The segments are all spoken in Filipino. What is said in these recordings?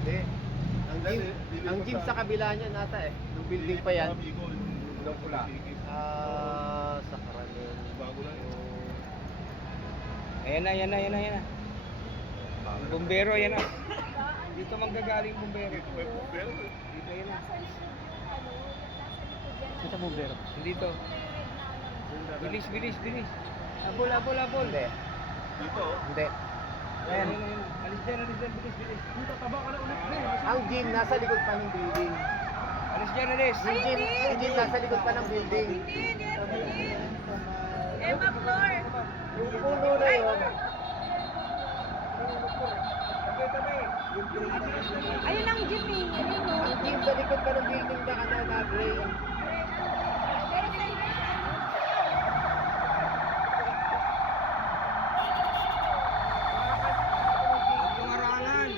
Hindi. Ang gym sa kabila niya nata eh. Yung building pa yan. Daw pula. Sa Karanel. Bago lang. Ayan na, ayan na, ayan na, ayan na. Bumbero, ayan na. Dito manggagaling bumbero. May pumpero. Dito, ayan na. Sa bumbero. Dito. Bilis, bilis, bilis. Abol, abol, abol. Hindi. Dito. Hindi. Ayan, ayan, ayan. Alis dyan, bilis, bilis. Dito, taba ka na ulit. Ang gym nasa likod pa ng building. Alis dyan, alis. Yung gym nasa likod pa ng building. Emma Floor. Yung puno na yun. Tabi, tabi. Ayun ang jeep eh. Ayun o. Ang gym sa likod pa ng building na na gray. Pangarangan.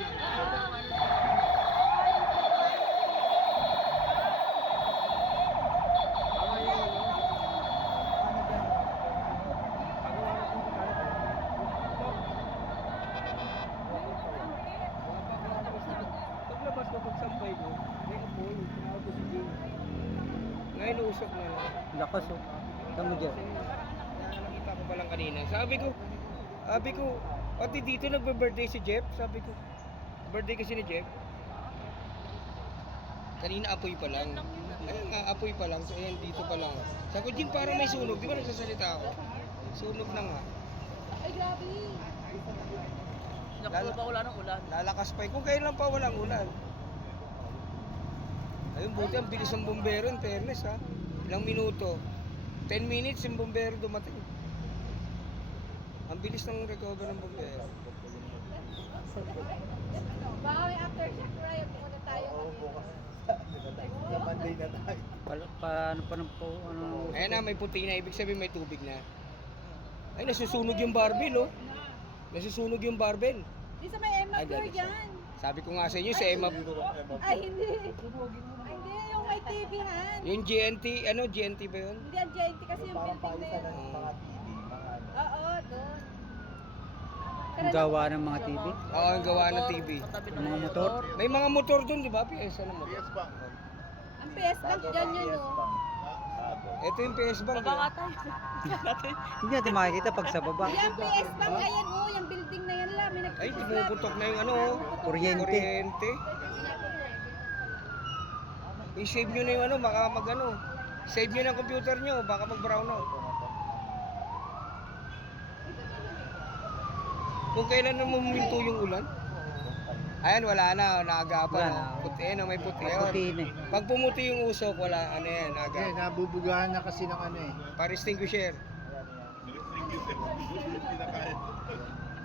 Paglabas ko, pagsampay ko, may apoy. Tinawag ko si Jim. Ngayon, usok na lang. Lakas oh. Tama dyan. Nakita ko pa lang kanina. Sabi ko, pati dito nagbe-birthday si Jeff. Sabi ko, birthday kasi ni Jeff. Kanina apoy pa lang. Ayun nga, apoy pa lang. So, ayan, dito pa lang. Sabi ko, Jim, parang may sunog. Di ba nagsasalita ako? Sunog na nga. Ay, grabe. Nakuha ba wala ng ulan? Lalakas pa. Kung kailan pa walang ulan. Ayun, buti ang bilis ng bumbero, in fairness ha. Ilang minuto. 10 minutes yung bumbero dumating. Ang bilis ng recover ng bumbero. Baka may aftershock riot. Pumunta tayo. Sa Monday na tayo. Paano pa ng po, ano? Ayan na, may puti na. Ibig sabihin may tubig na. Ay, nasusunog yung barbell, oh. Nasusunog yung barbell. Di sa may Emma Ay, Floor galis. dyan. Sabi ko nga sa inyo, sa Emma, Ay, hindi. Ay, hindi. Yung may TV-han. yung GNT, ano, GNT ba yun? Hindi ang JNT kasi yung Parang building na paisa yun. ng mga TV, mga ano. Oo, doon. Ang gawa ng mga TV? Oo, ang gawa ng TV. Ng mga motor? May mga motor dun, di ba? Piyesa ng motor. PS Bank. Ang PS Bank dyan yun, Yes, no? Bank. Ito yung PS Bank. Baba nga eh. tayo. Hindi natin makikita pag sa baba. Yan, PS Bank, ayan, oh. Yung building na yan lang. May Ay, nagpipislap. tumuputok na yung ano, oh. Kuryente. Kuryente. I-save nyo na yung ano, baka mag ano. Save nyo ng computer nyo, baka mag brown out. Kung kailan na muminto yung ulan. Ayan, wala na, naagapan. Wala na. na. Puti, ano, may puti. May puti na eh. Pag pumuti yung usok, wala, ano yan, Kasi naagapan. nabubugahan na kasi ng ano eh. Para extinguisher. Hindi na kaya.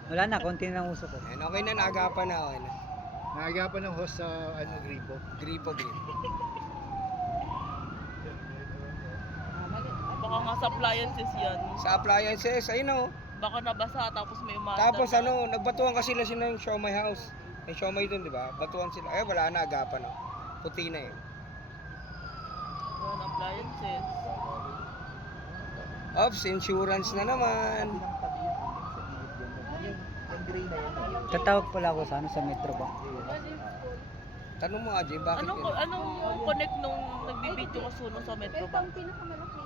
Wala na, konti na lang usok ko. Ayan, okay na, naagapan na, okay na. Naagapan ng host sa ano, gripo. Gripo, gripo. Baka nga sa appliances yan. Sa appliances, ayun o. Baka nabasa tapos may umaandar Tapos na. ano, nagbatuhan kasi sila ng Show My House. May Show My dun, di ba? Batuhan sila. Ay, wala na, agapan o. Puti na eh. Yan, appliances. Ops, insurance na naman. Yung gray na yun. Tatawag pala ako sa ano, sa Metro Bank. Tanong mo nga, Jay, bakit Anong, yun? anong connect nung nagbibideo ka suno sa Metro Ito Bank? ang pinakamalaki.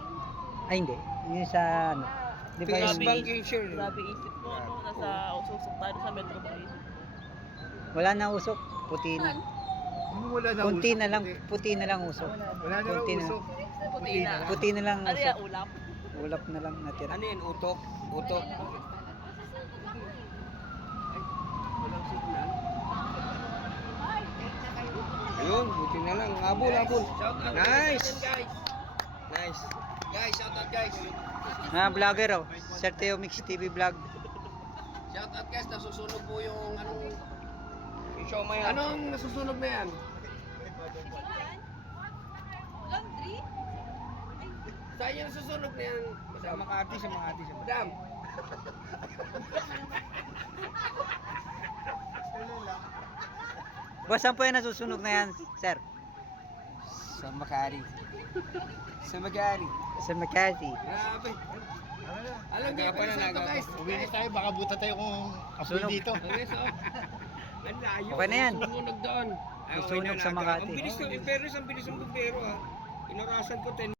Ay hindi, yung sa ano. Di ba PS yung, Bank Insure. Grabe isip mo, no? Nasa ususok tayo sa Metro Bank. wala na usok, puti na. Wala na Kunti usok, na lang, puti. puti na lang usok. Wala na Kunti na usok. Puti na. Puti na lang Ano yan, usok. ulap? Ulap na lang natira. Ano yun, utok? Utok. Walang signal. Ayun, buti na lang. Abol, abol. Nice! Nice. Guys, shout out guys. Vlogger oh. Sir Teo Mix TV vlog. Shout out guys, nasusunog po yung anong... Yung show mo yan. Anong nasusunog na yan? Laundry? Saan yung nasusunog na yan? Sa Makati, sa Makati. Madam! Boss, saan po yan nasusunog na yan, sir? Sa Makati. Sa Makati. Sa Makati. Grabe. Alam niyo pa na guys. Uwi tayo, baka buta tayo kung apoy Sunog. dito. Ang layo. Okay na yan. Sunog doon. May sunog sa Makati. Ang bilis ng, in fairness, ang bilis ng bumbero ha. Inorasan ko 10